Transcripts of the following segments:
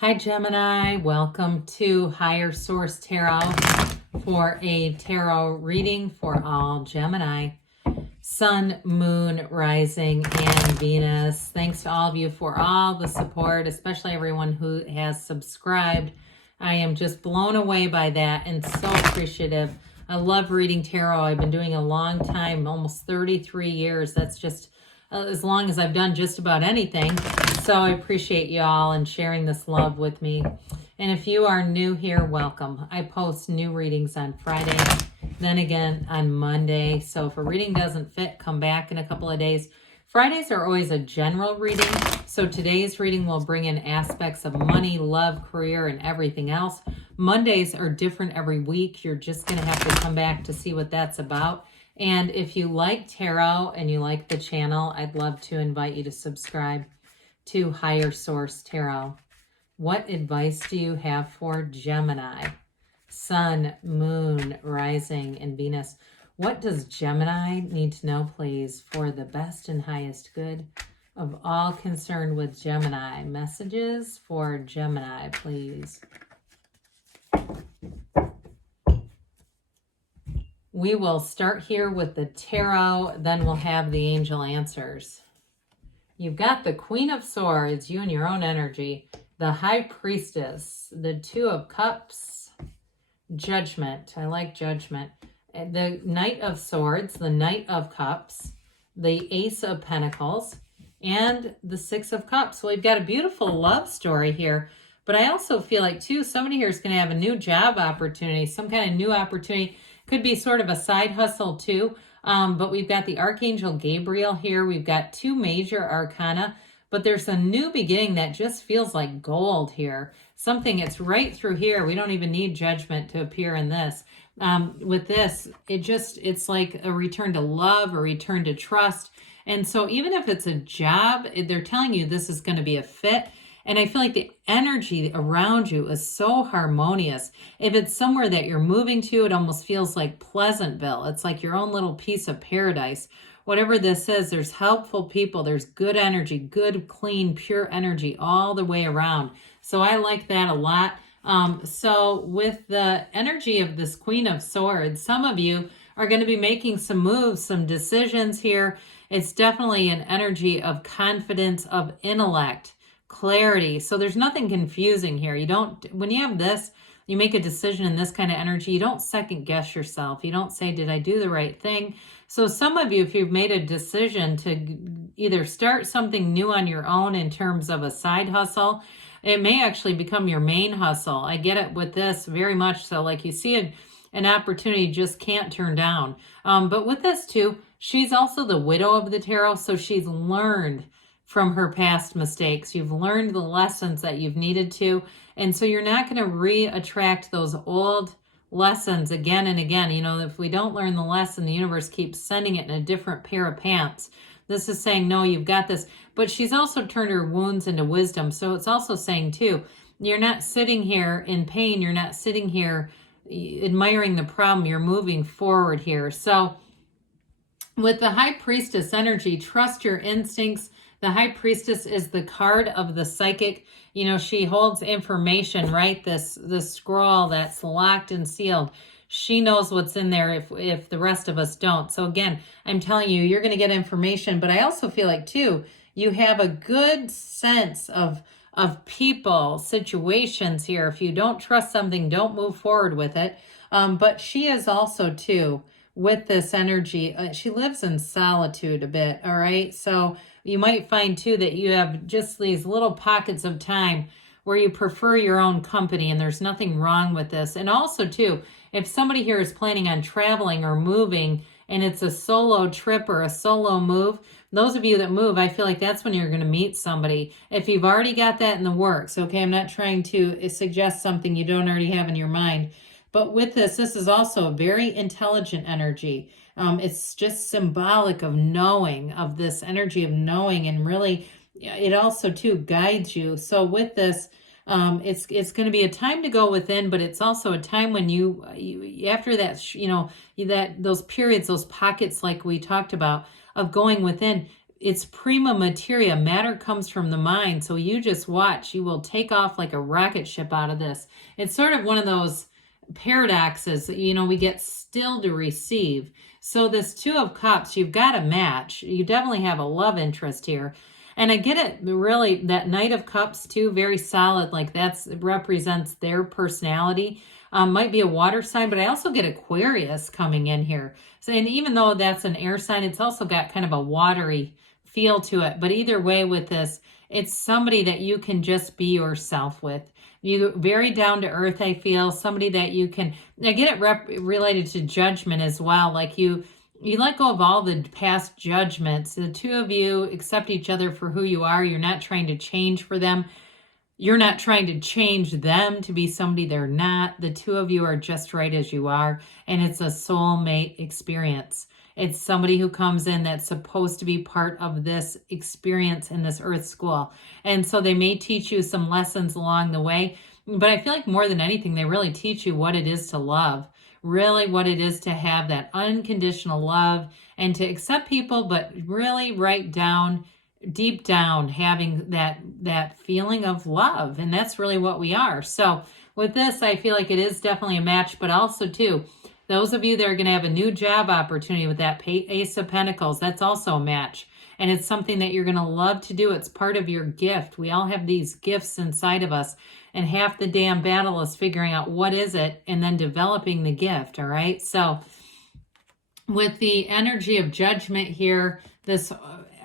Hi Gemini, welcome to Higher Source Tarot for a tarot reading for all Gemini, Sun, Moon, Rising, and Venus. Thanks to all of you for all the support, especially everyone who has subscribed. I am just blown away by that and so appreciative. I love reading tarot. I've been doing a long time, almost 33 years. That's just as long as I've done just about anything. So I appreciate you all and sharing this love with me. And if you are new here, welcome. I post new readings on Friday, then again on Monday. So if a reading doesn't fit, come back in a couple of days. Fridays are always a general reading. So today's reading will bring in aspects of money, love, career, and everything else. Mondays are different every week. You're just going to have to come back to see what that's about. And if you like tarot and you like the channel, I'd love to invite you to subscribe to Higher Source Tarot. What advice do you have for Gemini? Sun, Moon, Rising, and Venus. What does Gemini need to know, please, for the best and highest good of all concerned with Gemini? Messages for Gemini, please. We will start here with the tarot, then we'll have the angel answers. You've got the Queen of Swords, you and your own energy, the High Priestess, the Two of Cups, Judgment. I like Judgment. The Knight of Swords, the Knight of Cups, the Ace of Pentacles, and the Six of Cups. So we've got a beautiful love story here. But I also feel like, too, somebody here is going to have a new job opportunity, some kind of new opportunity. Could be sort of a side hustle, too. But we've got the Archangel Gabriel here. We've got two major arcana. But there's a new beginning that just feels like gold here. Something, it's right through here. We don't even need Judgment to appear in this. With this, it's like a return to love, a return to trust. And so even if it's a job, they're telling you this is going to be a fit. And I feel like the energy around you is so harmonious. If it's somewhere that you're moving to, it almost feels like Pleasantville. It's like your own little piece of paradise. Whatever this is, there's helpful people. There's good energy, good, clean, pure energy all the way around. So I like that a lot. So with the energy of this Queen of Swords, some of you are going to be making some moves, some decisions here. It's definitely an energy of confidence, of intellect, clarity. So there's nothing confusing here. You don't, when you have this, you make a decision in this kind of energy, you don't second guess yourself. You don't say, did I do the right thing? So some of you, if you've made a decision to either start something new on your own in terms of a side hustle, it may actually become your main hustle. I get it with this very much so. Like you see an opportunity you just can't turn down. But with this too, she's also the widow of the tarot. So she's learned from her past mistakes. You've learned the lessons that you've needed to. And so you're not going to re-attract those old lessons again and again. You know, if we don't learn the lesson, the universe keeps sending it in a different pair of pants. This is saying, no, you've got this. But she's also turned her wounds into wisdom. So it's also saying, too, you're not sitting here in pain. You're not sitting here admiring the problem. You're moving forward here. So with the High Priestess energy, trust your instincts. The High Priestess is the card of the psychic. You know, she holds information, right? This scroll that's locked and sealed. She knows what's in there if the rest of us don't. So again, I'm telling you, you're going to get information. But I also feel like, too, you have a good sense of people, situations here. If you don't trust something, don't move forward with it. But she is also, too, with this energy, she lives in solitude a bit, all right? So you might find, too, that you have just these little pockets of time where you prefer your own company, and there's nothing wrong with this. And also, too, if somebody here is planning on traveling or moving, and it's a solo trip or a solo move, those of you that move, I feel like that's when you're going to meet somebody. If you've already got that in the works, okay, I'm not trying to suggest something you don't already have in your mind. But with this is also a very intelligent energy. It's just symbolic of knowing, of this energy of knowing, and really it also too guides you. So with this, it's going to be a time to go within, but it's also a time when you after that, that those periods, those pockets like we talked about of going within, it's prima materia. Matter comes from the mind. So you just watch. You will take off like a rocket ship out of this. It's sort of one of those paradoxes, you know, we get still to receive. So this Two of Cups, you've got a match. You definitely have a love interest here. And I get it, really, that Knight of Cups too, very solid. Like that's represents their personality. Might be a water sign, but I also get Aquarius coming in here. So, and even though that's an air sign, it's also got kind of a watery feel to it. But either way with this, it's somebody that you can just be yourself with. You very down to earth, I feel. Somebody that you can, I get it related to judgment as well. Like you let go of all the past judgments. The two of you accept each other for who you are. You're not trying to change for them. You're not trying to change them to be somebody they're not. The two of you are just right as you are. And it's a soulmate experience. It's somebody who comes in that's supposed to be part of this experience in this earth school. And so they may teach you some lessons along the way. But I feel like more than anything, they really teach you what it is to love. Really what it is to have that unconditional love and to accept people, but really right down, deep down, having that feeling of love. And that's really what we are. So with this, I feel like it is definitely a match, but also too, those of you that are going to have a new job opportunity with that Ace of Pentacles, that's also a match. And it's something that you're going to love to do. It's part of your gift. We all have these gifts inside of us. And half the damn battle is figuring out what is it and then developing the gift, all right? So with the energy of judgment here, this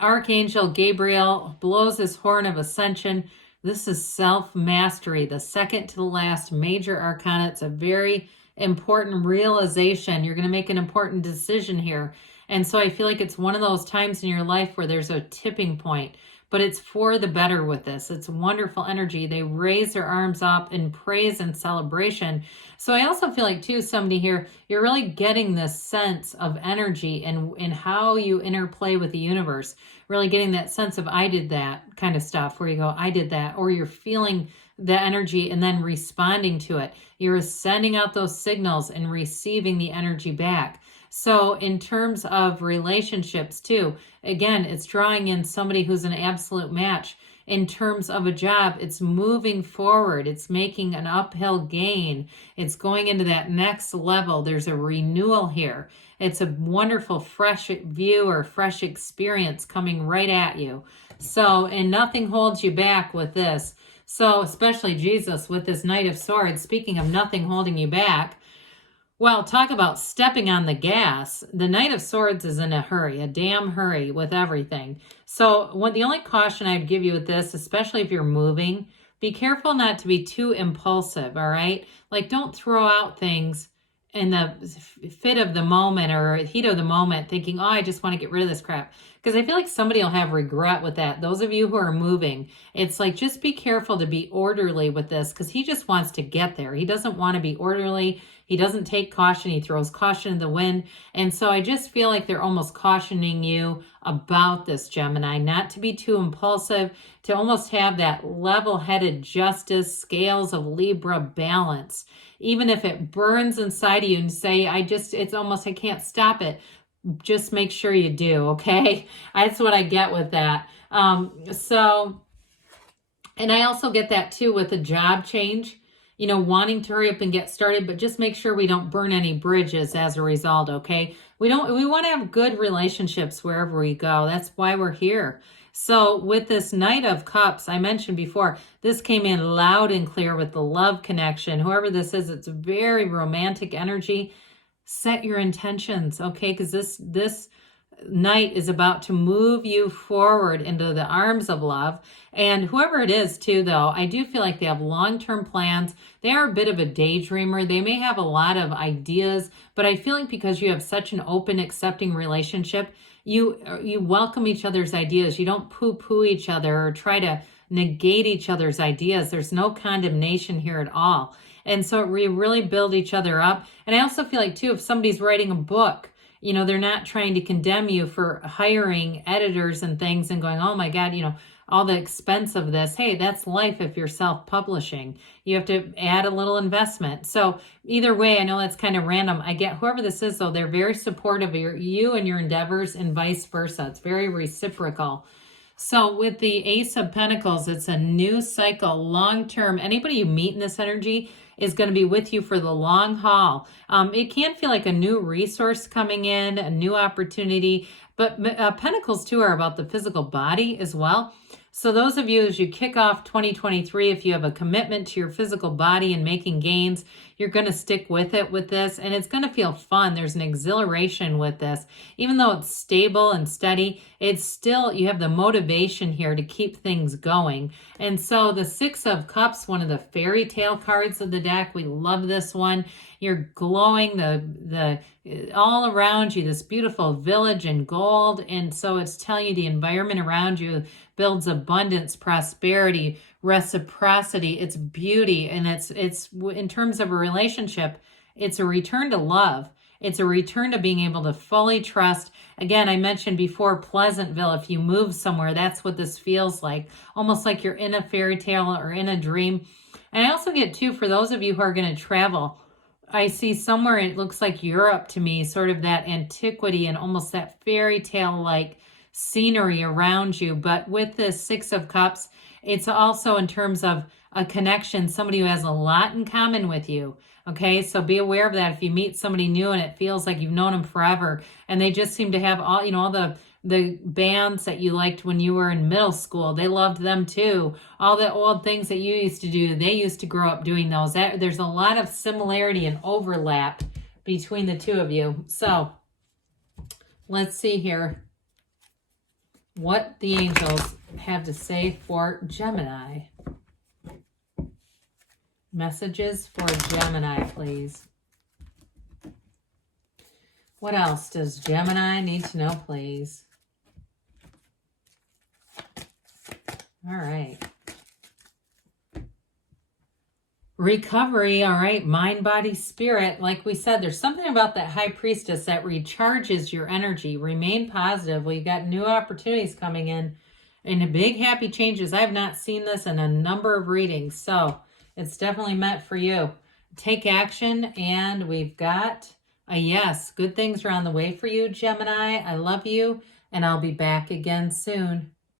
Archangel Gabriel blows his horn of ascension. This is self-mastery, the second to the last major arcana. It's a very important realization. You're going to make an important decision here. And so I feel like it's one of those times in your life where there's a tipping point, but it's for the better with this. It's wonderful energy. They raise their arms up in praise and celebration. So I also feel like too, somebody here, you're really getting this sense of energy and how you interplay with the universe, really getting that sense of I did that kind of stuff where you go, I did that, or you're feeling the energy and then responding to it. You're sending out those signals and receiving the energy back. So in terms of relationships too, again, it's drawing in somebody who's an absolute match. In terms of a job, it's moving forward. It's making an uphill gain. It's going into that next level. There's a renewal here. It's a wonderful fresh view or fresh experience coming right at you. So, and nothing holds you back with this. So especially Jesus with this Knight of Swords, speaking of nothing holding you back, well, talk about stepping on the gas. The Knight of Swords is in a hurry, a damn hurry with everything. So the only caution I'd give you with this, especially if you're moving, be careful not to be too impulsive, all right? Like don't throw out things in the fit of the moment or heat of the moment thinking, oh, I just want to get rid of this crap. Because I feel like somebody will have regret with that. Those of you who are moving, it's like just be careful to be orderly with this because he just wants to get there. He doesn't want to be orderly. He doesn't take caution. He throws caution in the wind. And so I just feel like they're almost cautioning you about this, Gemini, not to be too impulsive, to almost have that level-headed justice, scales of Libra balance. Even if it burns inside of you and say, it's almost, I can't stop it. Just make sure you do, okay? That's what I get with that. And I also get that too with a job change, you know, wanting to hurry up and get started, but just make sure we don't burn any bridges as a result, okay? We want to have good relationships wherever we go. That's why we're here. So with this Knight of Cups, I mentioned before, this came in loud and clear with the love connection. Whoever this is, it's very romantic energy. Set your intentions, okay? Because this Knight is about to move you forward into the arms of love. And whoever it is too, though, I do feel like they have long-term plans. They are a bit of a daydreamer. They may have a lot of ideas, but I feel like because you have such an open, accepting relationship, you welcome each other's ideas. You don't poo-poo each other or try to negate each other's ideas. There's no condemnation here at all. And so we really build each other up. And I also feel like too, if somebody's writing a book, you know, they're not trying to condemn you for hiring editors and things and going, oh my God, you know, all the expense of this. Hey, that's life if you're self-publishing. You have to add a little investment. So either way, I know that's kind of random. I get whoever this is, though, they're very supportive of you and your endeavors and vice versa. It's very reciprocal. So with the Ace of Pentacles, it's a new cycle, long-term. Anybody you meet in this energy is going to be with you for the long haul. It can feel like a new resource coming in, a new opportunity, but Pentacles too are about the physical body as well. So those of you, as you kick off 2023, if you have a commitment to your physical body and making gains, you're going to stick with it with this, and it's going to feel fun. There's an exhilaration with this. Even though it's stable and steady, it's still, you have the motivation here to keep things going. And so the Six of Cups, one of the fairy tale cards of the deck, we love this one. You're glowing the all around you, this beautiful village in gold. And so it's telling you the environment around you builds abundance, prosperity, reciprocity, it's beauty. And it's in terms of a relationship, it's a return to love. It's a return to being able to fully trust. Again, I mentioned before Pleasantville, if you move somewhere, that's what this feels like. Almost like you're in a fairy tale or in a dream. And I also get too, for those of you who are going to travel, I see somewhere, it looks like Europe to me, sort of that antiquity and almost that fairy tale-like scenery around you. But with this Six of Cups, it's also in terms of a connection, somebody who has a lot in common with you. Okay, so be aware of that if you meet somebody new and it feels like you've known them forever and they just seem to have all, all the bands that you liked when you were in middle school. They loved them too. All the old things that you used to do, they used to grow up doing those. There's a lot of similarity and overlap between the two of you. So let's see here what the angels have to say for Gemini. Messages for Gemini, please. What else does Gemini need to know, please? All right. Recovery, all right, mind, body, spirit. Like we said, there's something about that High Priestess that recharges your energy. Remain positive. We got new opportunities coming in and big happy changes. I have not seen this in a number of readings, so it's definitely meant for you. Take action, and we've got a yes. Good things are on the way for you, Gemini. I love you, and I'll be back again soon.